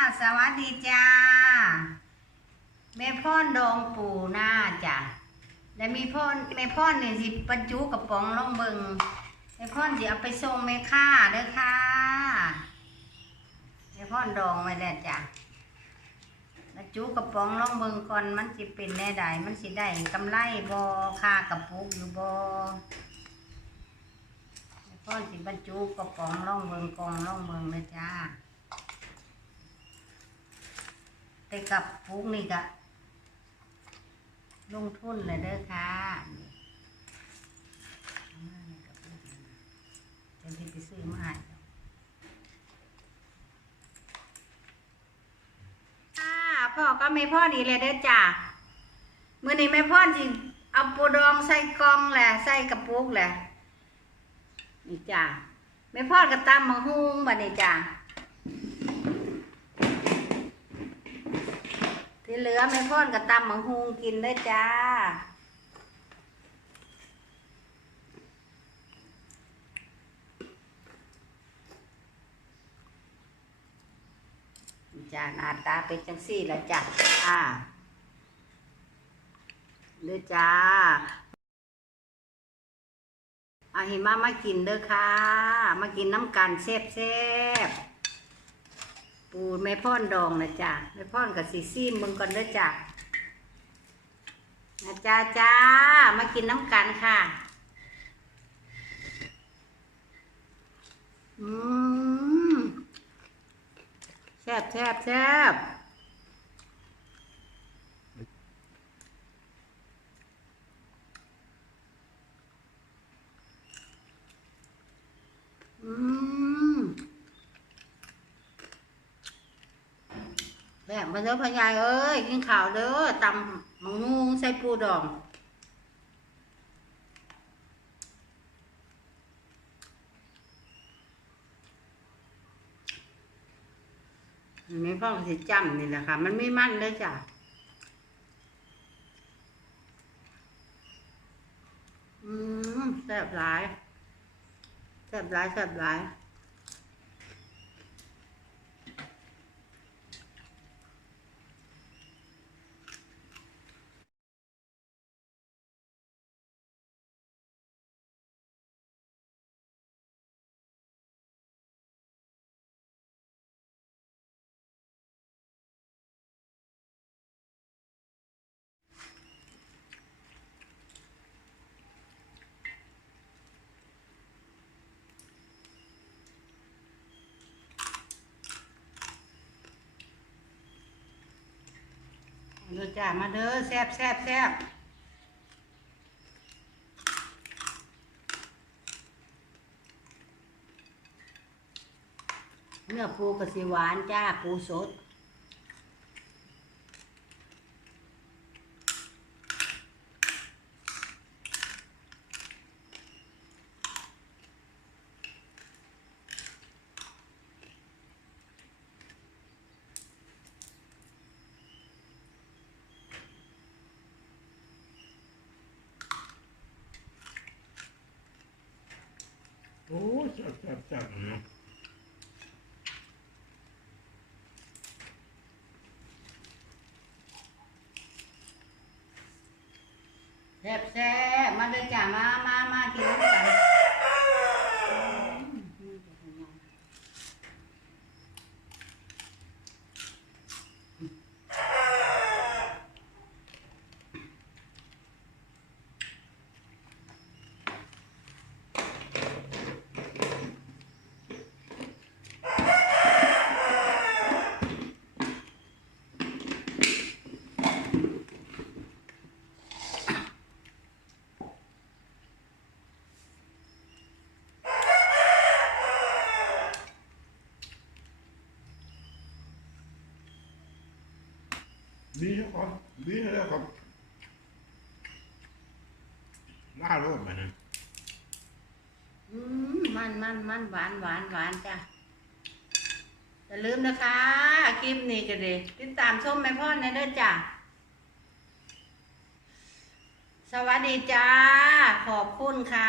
สวัสดีจ้า แม่พ่อนดองปูหน้าจ้ะและมีพ่อนแม่พ่อนเนี่ยสิบรรจุกระป๋องล่องเบิงแม่พ่อนสิเอาไปส่งแม่ค่าเด้อค่ะแม่พ่อนดองไว้แล้วจ้ะบรรจุกระป๋องล่องเบิงก่อนมันสิเป็นแน่ใดมันสิได้กำไรบ่ค่ากระปุกอยู่บ่แม่พ่อนสิบรรจุกระป๋องล่องเบิงกองล่องเบิงเลยจ้า ไปกับฟุกนี่ก็ลงทุนเลยเด้อค่ะเอามานี่กับฟุกนี่นะเดี๋ยวที่ไปซื้อมาให้ค่ะพ่อก็ไม่พ่อดีเลยเด้อจ้ามื่อนี้ไม่พ่อสิเอาปูดองใส่กองแหละใส่กระปุกแหละนี่จ้าไม่พ่อกระตำมังหุงบัดนี้จ้า ที่เหลือไม่พ่นกับตำมังฮูงกินได้จ้าจ้าหน้าตาเป็นจังสี่ล้วจ้ะอ่าเด้อจ้าอาหิมามากินเด้อค่ะ มากินน้ำกันแซ่บแซ่บ ปูแม่พ่อนดองนะจ้ะแม่พ่อนกับสีซีมมึงก่อนด้อจ้ะนะจ้าจ้ามากินน้ำกันค่ะ อืมแซ่บแซ่บแซ่บอืม แบบ มาเด้อพะยายเอ้ยกินข้าวเด้อตำมังงูใส่ปูดองอันนี้พ่อสิจำนี่แหละค่ะ มันไม่มั่นเลยจ้ะอืมแซ่บหลายแซ่บหลายแซ่บหลาย เด้อจ้ามาเด้อแซ่บแซ่บแซ่บเนื้อปูกระสีหวานจ้าปูสด โอ้ จับจับจับนะแซ่บแซ่บมาเลยจ้ามามามากินด้วยกัน ดีครับดีแล้วครับน่ารู้ไหมนะอืมมันมันมันหวานหวานหวานจ้ะอย่าลืมนะคะคลิปนี้ก็ดีติดตามชมแม่พ่อนะเด้อจ้ะสวัสดีจ้า ขอบคุณค่ะ